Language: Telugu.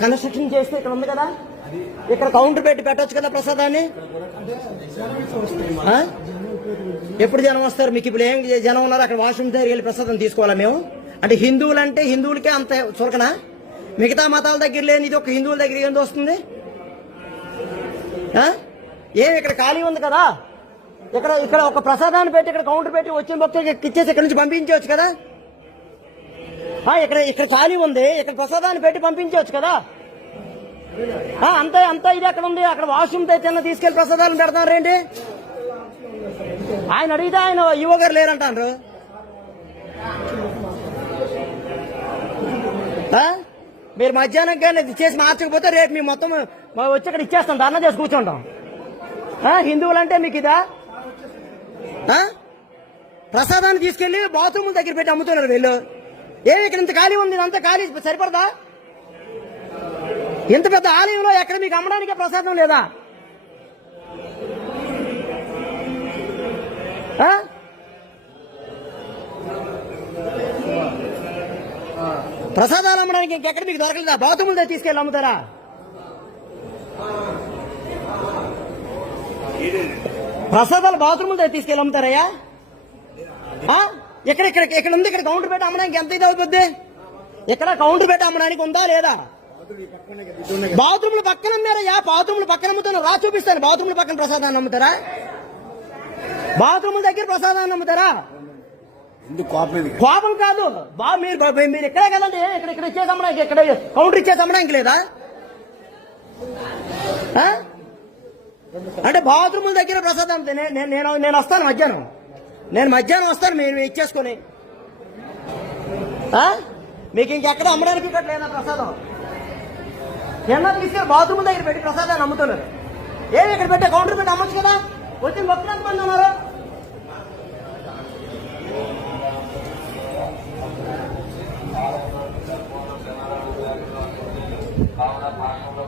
కన్స్ట్రక్షన్ చేస్తే ఇక్కడ ఉంది కదా, ఇక్కడ కౌంటర్ పెట్టొచ్చు కదా ప్రసాదాన్ని. ఎప్పుడు జనం వస్తారు మీకు? ఇప్పుడు ఏం జనం ఉన్నారు అక్కడ? వాష్రూమ్ దగ్గర వెళ్ళి ప్రసాదం తీసుకోవాలా మేము? అంటే హిందువులు అంటే హిందువులకే అంత చురకనా? మిగతా మతాల దగ్గర లేని ఇది ఒక హిందువుల దగ్గర ఏంది వస్తుంది? ఏమి ఇక్కడ ఖాళీ ఉంది కదా, ఇక్కడ ఒక ప్రసాదాన్ని పెట్టి ఇక్కడ కౌంటర్ పెట్టి వచ్చిన భక్తులకి ఇచ్చేసి ఇక్కడ నుంచి పంపించవచ్చు కదా. ఇక్కడ ఖాళీ ఉంది, ఇక్కడ ప్రసాదాన్ని పెట్టి పంపించవచ్చు కదా. అంతా ఇది ఎక్కడ ఉంది? అక్కడ వాష్రూమ్ చిన్న తీసుకెళ్లి ప్రసాదాలను పెడతారేంటి? ఆయన అడిగితే ఆయన ఈవో గారు లేరంటారు. మీరు మధ్యాహ్నం కానీ చేసి మార్చకపోతే రేపు మేము మొత్తం వచ్చి ఇక్కడ ఇచ్చేస్తాం, ధర్నా చేసి కూర్చుంటాం. హిందువులు అంటే మీకు ఇదా? ప్రసాదాన్ని తీసుకెళ్లి బాత్రూముల దగ్గర పెట్టి అమ్ముతున్నారు వీళ్ళు. ఏమి ఇక్కడ ఇంత ఖాళీ ఉంది, ఇదంతా ఖాళీ సరిపడదా? ఇంత పెద్ద ఆలయంలో ఎక్కడ మీకు అమ్మడానికే ప్రసాదం లేదా? ప్రసాదాలు అమ్మడానికి ఇంకెక్కడ మీకు దొరకలేదా? బాత్రూముల తీసుకెళ్ళి అమ్ముతారా? ప్రసాదాలు బాత్రూముల తీసుకెళ్ళి అమ్ముతారయ్యా? ఇక్కడ ఉంది, ఇక్కడ కౌంటర్ పెట్టి అమ్మడానికి ఎంత ఇది అవుతుంది? ఇక్కడ కౌంటర్ పెట్టి అమ్మడానికి ఉందా లేదా? బాత్రూములు పక్కన అమ్మారయ్యా, బాత్రూములు పక్కన అమ్ముతాను, రా చూపిస్తాను. బాత్రూముల పక్కన ప్రసాదాన్ని అమ్ముతారా? బాత్రూముల దగ్గర ప్రసాదాన్ని అమ్ముతారా? కోపం కాదు మీరు ఇక్కడే కదండి, ఇక్కడ ఇచ్చేసి అమ్మడానికి, ఇక్కడ కౌంటర్ ఇచ్చేసి అమ్మడానికి లేదా? అంటే బాత్రూముల దగ్గర ప్రసాదం నేను వస్తాను మధ్యాహ్నం, వస్తాను మీరు ఇచ్చేసుకొని. మీకు ఇంకెక్కడ అమ్మడానికి ఇక్కడ లేదా ప్రసాదం? ఎన్న తీసుకెళ్ళి బాత్రూముల దగ్గర పెట్టి ప్రసాదాన్ని అమ్ముతున్నారు. ఏమి ఇక్కడ పెట్టే కౌంటర్ పెట్టి అమ్మచ్చు కదా. వచ్చిన భక్తులు ఎంతమంది ఉన్నారు? కావున భాషలో